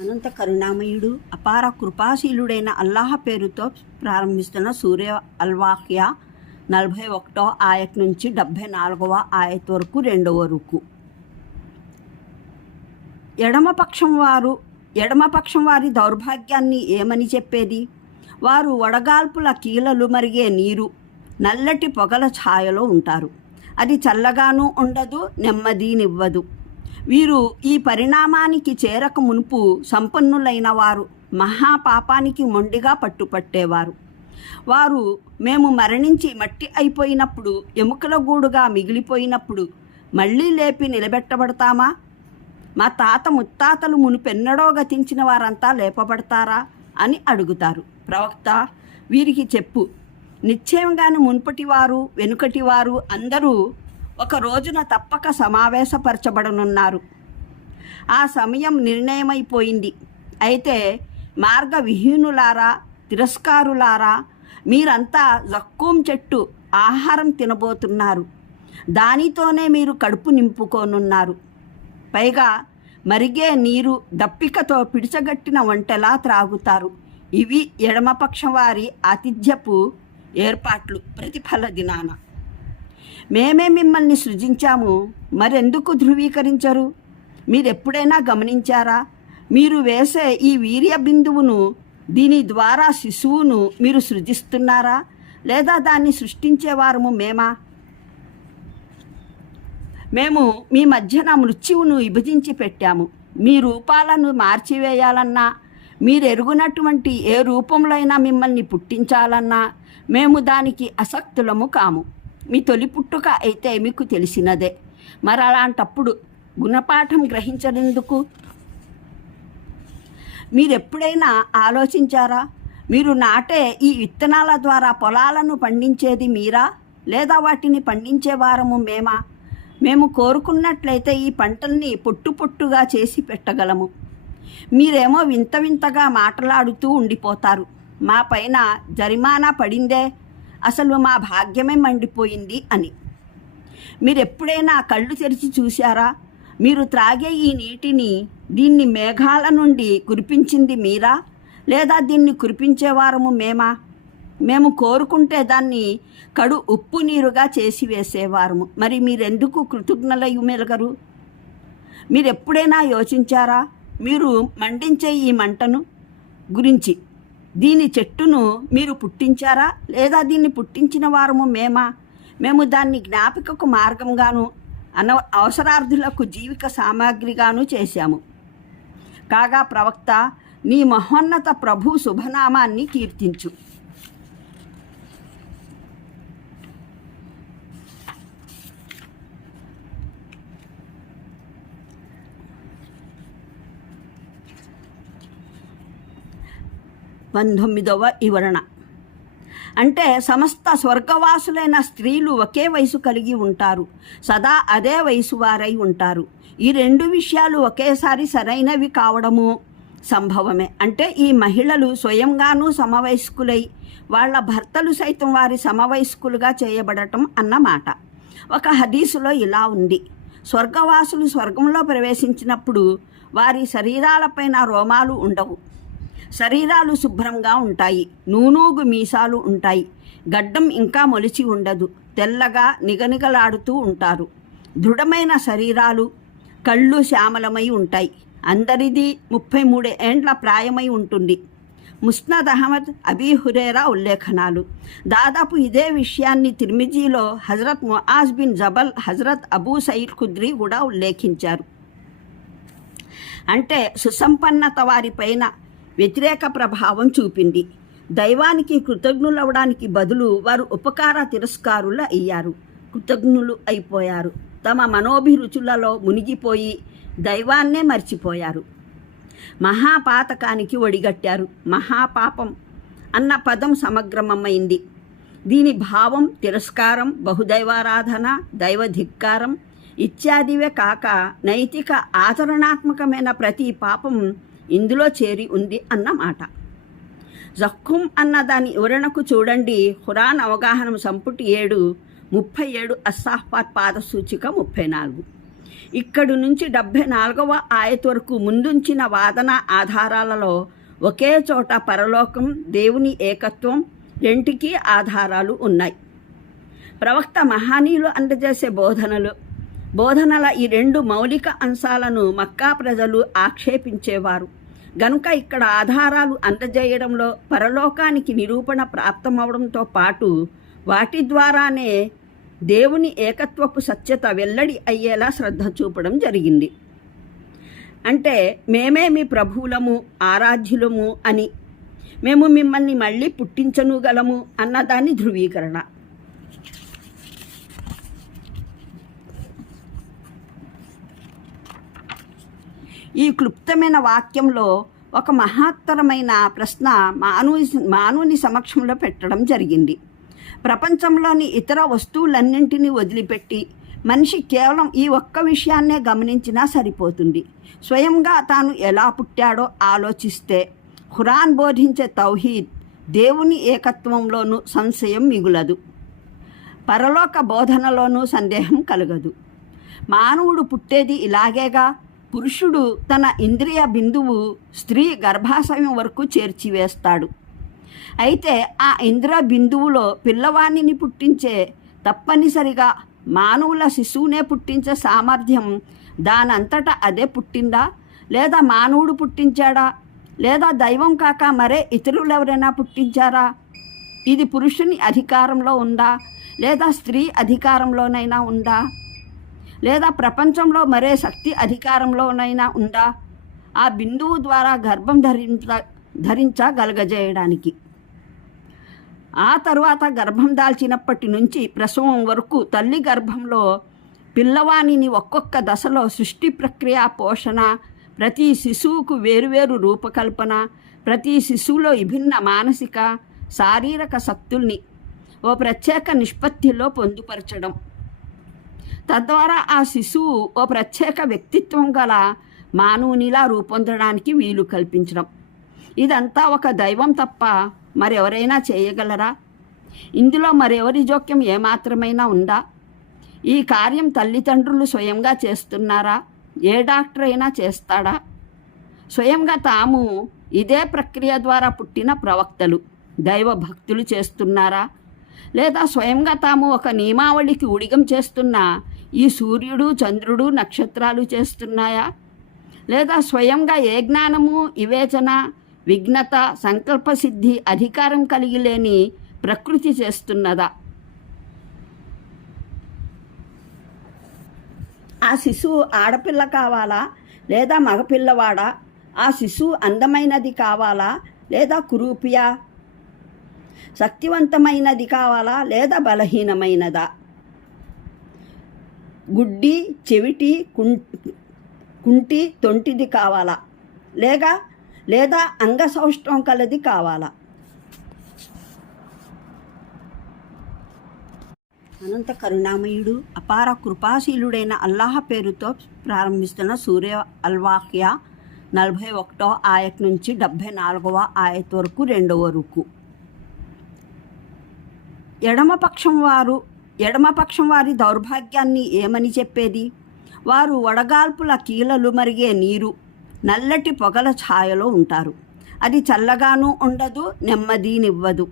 అనంత కరుణామయుడు అపార కృపాశీలుడైన అల్లాహ్ పేరుతో ప్రారంభిస్తున్న సూర్య అల్వాఖ్య 41వ ఆయత్ నుంచి 74వ ఆయత్ వరకు 2వ రుకు. ఎడమపక్షం వారి దౌర్భాగ్యాన్ని ఏమని చెప్పేది? వారు వడగాల్పుల కీలలు మరిగే నీరు, నల్లటి పొగల ఛాయలో ఉంటారు. అది చల్లగానూ ఉండదు, నెమ్మదినివ్వదు. వీరు ఈ పరిణామానికి చేరక మునుపు సంపన్నులైన వారు మహాపాపానికి మొండిగా పట్టుపట్టేవారు. వారు మేము మరణించి మట్టి అయిపోయినప్పుడు, ఎముకల గూడుగా మిగిలిపోయినప్పుడు మళ్ళీ లేపి నిలబెట్టబడతామా? మా తాత ముత్తాతలు మునుపెన్నడో గతించిన వారంతా లేపబడతారా అని అడుగుతారు. ప్రవక్త, వీరికి చెప్పు, నిశ్చయంగానే మునుపటివారు వెనుకటివారు అందరూ ఒక రోజున తప్పక సమావేశపరచబడనున్నారు. ఆ సమయం నిర్ణయమైపోయింది. అయితే మార్గవిహీనులారా, తిరస్కారులారా, మీరంతా జక్కూం చెట్టు ఆహారం తినబోతున్నారు. దానితోనే మీరు కడుపు నింపుకోనున్నారు. పైగా మరిగే నీరు దప్పికతో పిడిచగట్టిన వంటలా త్రాగుతారు. ఇవి ఎడమపక్షం వారి ఆతిథ్యపు ఏర్పాట్లు ప్రతిఫల దినాన. మేమే మిమ్మల్ని సృజించాము, మరెందుకు ధృవీకరించరు? మీరెప్పుడైనా గమనించారా? మీరు వేసే ఈ వీర్య బిందువును, దీని ద్వారా శిశువును మీరు సృజిస్తున్నారా, లేదా దాన్ని సృష్టించేవారము మేమా? మేము మీ మధ్యన మృత్యువును విభజించి పెట్టాము. మీ రూపాలను మార్చివేయాలన్నా, మీరెరుగునటువంటి ఏ రూపంలో అయినా మిమ్మల్ని పుట్టించాలన్నా మేము దానికి అసక్తులము కాము. మీ తొలి పుట్టుక అయితే మీకు తెలిసినదే. మరి అలాంటప్పుడు గుణపాఠం గ్రహించనందుకు? మీరెప్పుడైనా ఆలోచించారా? మీరు నాటే ఈ విత్తనాల ద్వారా పొలాలను పండించేది మీరా, లేదా వాటిని పండించే వారము మేమా? మేము కోరుకున్నట్లయితే ఈ పంటల్ని పొట్టుగా చేసి పెట్టగలము. మీరేమో వింత వింతగా మాట్లాడుతూ ఉండిపోతారు. మా పైన జరిమానా పడిందే, అసలు మా భాగ్యమే మండిపోయింది అని. మీరెప్పుడైనా కళ్ళు తెరిచి చూశారా? మీరు త్రాగే ఈ నీటిని, దీన్ని మేఘాల నుండి కురిపించింది మీరా, లేదా దీన్ని కురిపించేవారము మేమా? మేము కోరుకుంటే దాన్ని కడు ఉప్పు నీరుగా చేసి వేసేవారము. మరి మీరెందుకు కృతజ్ఞులై మెలగరు? మీరెప్పుడైనా యోచించారా? మీరు మండించే ఈ మంటను గురించి, దీని చెట్టును మీరు పుట్టించారా, లేదా దీన్ని పుట్టించిన వారము మేమా? మేము దాన్ని జ్ఞాపికకు మార్గంగాను అవసరార్థులకు జీవిక సామాగ్రిగాను చేశాము. కాగా ప్రవక్త, నీ మహోన్నత ప్రభు శుభనామాన్ని కీర్తించు. పంతొమ్మిదవ వివరణ అంటే సమస్త స్వర్గవాసులైన స్త్రీలు ఒకే వయసు కలిగి ఉంటారు, సదా అదే వయసు వారై ఉంటారు. ఈ రెండు విషయాలు ఒకేసారి సరైనవి కావడము సంభవమే. అంటే ఈ మహిళలు స్వయంగానూ సమవయస్కులై వాళ్ళ భర్తలు సైతం వారి సమవయస్కులుగా చేయబడటం అన్నమాట. ఒక హదీసులో ఇలా ఉంది: స్వర్గవాసులు స్వర్గంలో ప్రవేశించినప్పుడు వారి శరీరాలపైన రోమాలు ఉండవు, శరీరాలు శుభ్రంగా ఉంటాయి, నూనూగు మీసాలు ఉంటాయి, గడ్డం ఇంకా మొలిచి ఉండదు, తెల్లగా నిగనిగలాడుతూ ఉంటారు. దృఢమైన శరీరాలు, కళ్ళు శ్యామలమై ఉంటాయి. అందరిది 33 ఏండ్ల ప్రాయమై ఉంటుంది. ముస్నద్ అహ్మద్, అబీ హురైరా ఉల్లేఖనాలు. దాదాపు ఇదే విషయాన్ని తిర్మిజీలో హజరత్ ముఆజ్ బిన్ జబల్, హజరత్ అబూ సయీద్ ఖుద్రీ కూడా ఉల్లేఖించారు. అంటే సుసంపన్నత వారిపైన వ్యతిరేక ప్రభావం చూపింది. దైవానికి కృతజ్ఞులవడానికి బదులు వారు ఉపకార తిరస్కారులు అయ్యారు, కృతజ్ఞులు అయిపోయారు. తమ మనోభిరుచులలో మునిగిపోయి దైవాన్నే మర్చిపోయారు. మహాపాతకానికి ఒడిగట్టారు. మహాపాపం అన్న పదం సమగ్రమైంది. దీని భావం తిరస్కారం, బహుదైవారాధన, దైవధిక్కారం ఇత్యాదివే కాక నైతిక ఆచరణాత్మకమైన ప్రతి పాపం ఇందులో చేరి ఉంది అన్నమాట. జక్కుం అన్న దాని వివరణకు చూడండి ఖురాన్ అవగాహన సంపుటి 7, 37 అస్సాఫాత్ పాద సూచిక 34. ఇక్కడి నుంచి 74వ ఆయత్ వరకు ముందుంచిన వాదన ఆధారాలలో ఒకే చోట పరలోకం, దేవుని ఏకత్వం రెంటికి ఆధారాలు ఉన్నాయి. ప్రవక్త మహనీయులు అందజేసే బోధనల ఈ రెండు మౌలిక అంశాలను మక్కా ప్రజలు ఆక్షేపించేవారు గనుక ఇక్కడ ఆధారాలు అందజేయడంలో పరలోకానికి నిరూపణ ప్రాప్తమవడంతో పాటు వాటి ద్వారానే దేవుని ఏకత్వపు సత్యత వెల్లడి అయ్యేలా శ్రద్ధ చూపడం జరిగింది. అంటే మేమే మీ ప్రభువులము, ఆరాధ్యులము అని, మేము మిమ్మల్ని మళ్ళీ పుట్టించనుగలము అన్నదాని ధృవీకరణ. ఈ క్లుప్తమైన వాక్యంలో ఒక మహత్తరమైన ప్రశ్న మానవుని సమక్షంలో పెట్టడం జరిగింది. ప్రపంచంలోని ఇతర వస్తువులన్నింటినీ వదిలిపెట్టి మనిషి కేవలం ఈ ఒక్క విషయాన్నే గమనించినా సరిపోతుంది. స్వయంగా తాను ఎలా పుట్టాడో ఆలోచిస్తే ఖురాన్ బోధించే తౌహీద్, దేవుని ఏకత్వంలోనూ సంశయం మిగులదు, పరలోక బోధనలోనూ సందేహం కలగదు. మానవుడు పుట్టేది ఇలాగేగా. పురుషుడు తన ఇంద్రియ బిందువు స్త్రీ గర్భాశయం వరకు చేర్చివేస్తాడు. అయితే ఆ ఇంద్రియ బిందువులో పిల్లవాణిని పుట్టించే, తప్పనిసరిగా మానవుల శిశువునే పుట్టించే సామర్థ్యం దానంతటా అదే పుట్టిందా, లేదా మానవుడు పుట్టించాడా, లేదా దైవం కాక మరే ఇతరులెవరైనా పుట్టించారా? ఇది పురుషుని అధికారంలో ఉందా, లేదా స్త్రీ అధికారంలోనైనా ఉందా, లేదా ప్రపంచంలో మరే శక్తి అధికారంలోనైనా ఉందా ఆ బిందువు ద్వారా గర్భం ధరించగలగజేయడానికి? ఆ తరువాత గర్భం దాల్చినప్పటి నుంచి ప్రసవం వరకు తల్లి గర్భంలో పిల్లవాణిని ఒక్కొక్క దశలో సృష్టి ప్రక్రియ, పోషణ, ప్రతి శిశువుకు వేరువేరు రూపకల్పన, ప్రతి శిశువులో విభిన్న మానసిక, శారీరక శక్తుల్ని ఓ ప్రత్యేక నిష్పత్తిలో పొందుపరచడం, తద్వారా ఆ శిశువు ఓ ప్రత్యేక వ్యక్తిత్వం గల మానవునిలా రూపొందడానికి వీలు కల్పించడం. ఇదంతా ఒక దైవం తప్ప మరెవరైనా చేయగలరా? ఇందులో మరెవరి జోక్యం ఏమాత్రమైనా ఉందా? ఈ కార్యం తల్లిదండ్రులు స్వయంగా చేస్తున్నారా? ఏ డాక్టర్ అయినా చేస్తాడా? స్వయంగా తాము ఇదే ప్రక్రియ ద్వారా పుట్టిన ప్రవక్తలు, దైవ భక్తులు చేస్తున్నారా? లేదా స్వయంగా తాము ఒక నియమావళికి ఉడిగం చేస్తున్న ఈ సూర్యుడు, చంద్రుడు, నక్షత్రాలు చేస్తున్నాయా? లేదా స్వయంగా ఏ జ్ఞానము, వివేచన, విఘ్నత, సంకల్పసిద్ధి, అధికారం కలిగి లేని ప్రకృతి చేస్తున్నదా? ఆ శిశువు ఆడపిల్ల కావాలా లేదా మగపిల్లవాడా? ఆ శిశువు అందమైనది కావాలా లేదా కురూపియా? శక్తివంతమైనది కావాలా లేదా బలహీనమైనదా? గుడ్డి, చెవిటి, కుంటి, తొంటిది కావాలా లేదా అంగసౌష్ఠవం కలది కావాలా? అనంత కరుణామయుడు, అపార కృపాశీలుడైన అల్లాహ్ పేరుతో ప్రారంభిస్తున్న సూర్య అల్-వాఖియా 41వ ఆయత్ నుంచి 74వ ఆయత్ వరకు 2వ రుకు. ఎడమపక్షం వారి దౌర్భాగ్యాన్ని ఏమని చెప్పేది? వారు వడగాల్పుల కీలలు మరిగే నీరు, నల్లటి పొగల ఛాయలో ఉంటారు. అది చల్లగానూ ఉండదు, నెమ్మదినివ్వదు.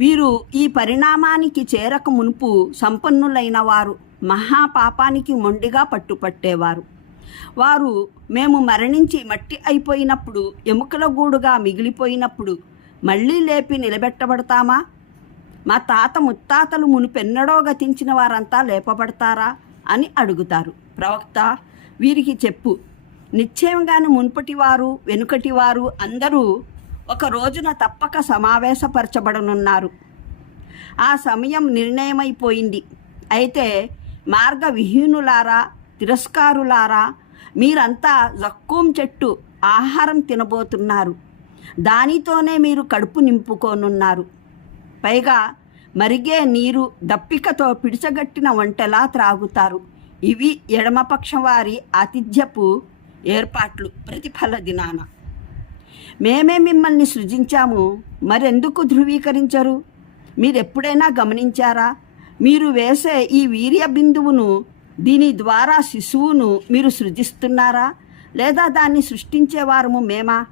వీరు ఈ పరిణామానికి చేరక మునుపు సంపన్నులైన వారు మహాపాపానికి మొండిగా పట్టుపట్టేవారు. వారు మేము మరణించి మట్టి అయిపోయినప్పుడు, ఎముకల గూడుగా మిగిలిపోయినప్పుడు మళ్ళీ లేపి నిలబెట్టబడతామా? మా తాత ముత్తాతలు మునుపెన్నడో గతించిన వారంతా లేపబడతారా అని అడుగుతారు. ప్రవక్త, వీరికి చెప్పు, నిశ్చయంగానే మునుపటివారు, వెనుకటివారు అందరూ ఒక రోజున తప్పక సమావేశపరచబడనున్నారు. ఆ సమయం నిర్ణయమైపోయింది. అయితే మార్గవిహీనులారా, తిరస్కారులారా, మీరంతా జక్కూం చెట్టు ఆహారం తినబోతున్నారు. దానితోనే మీరు కడుపు నింపుకోనున్నారు. పైగా మరిగే నీరు దప్పికతో పిడిచగట్టిన వంటలా త్రాగుతారు. ఇవి ఎడమపక్షం వారి ఆతిథ్యపు ఏర్పాట్లు ప్రతిఫల దినాన. మేమే మిమ్మల్ని సృజించాము, మరెందుకు ధృవీకరించరు? మీరెప్పుడైనా గమనించారా? మీరు వేసే ఈ వీర్య బిందువును దీని ద్వారా శిశువును మీరు సృజిస్తున్నారా లేదా దాన్ని సృష్టించేవారము మేమా?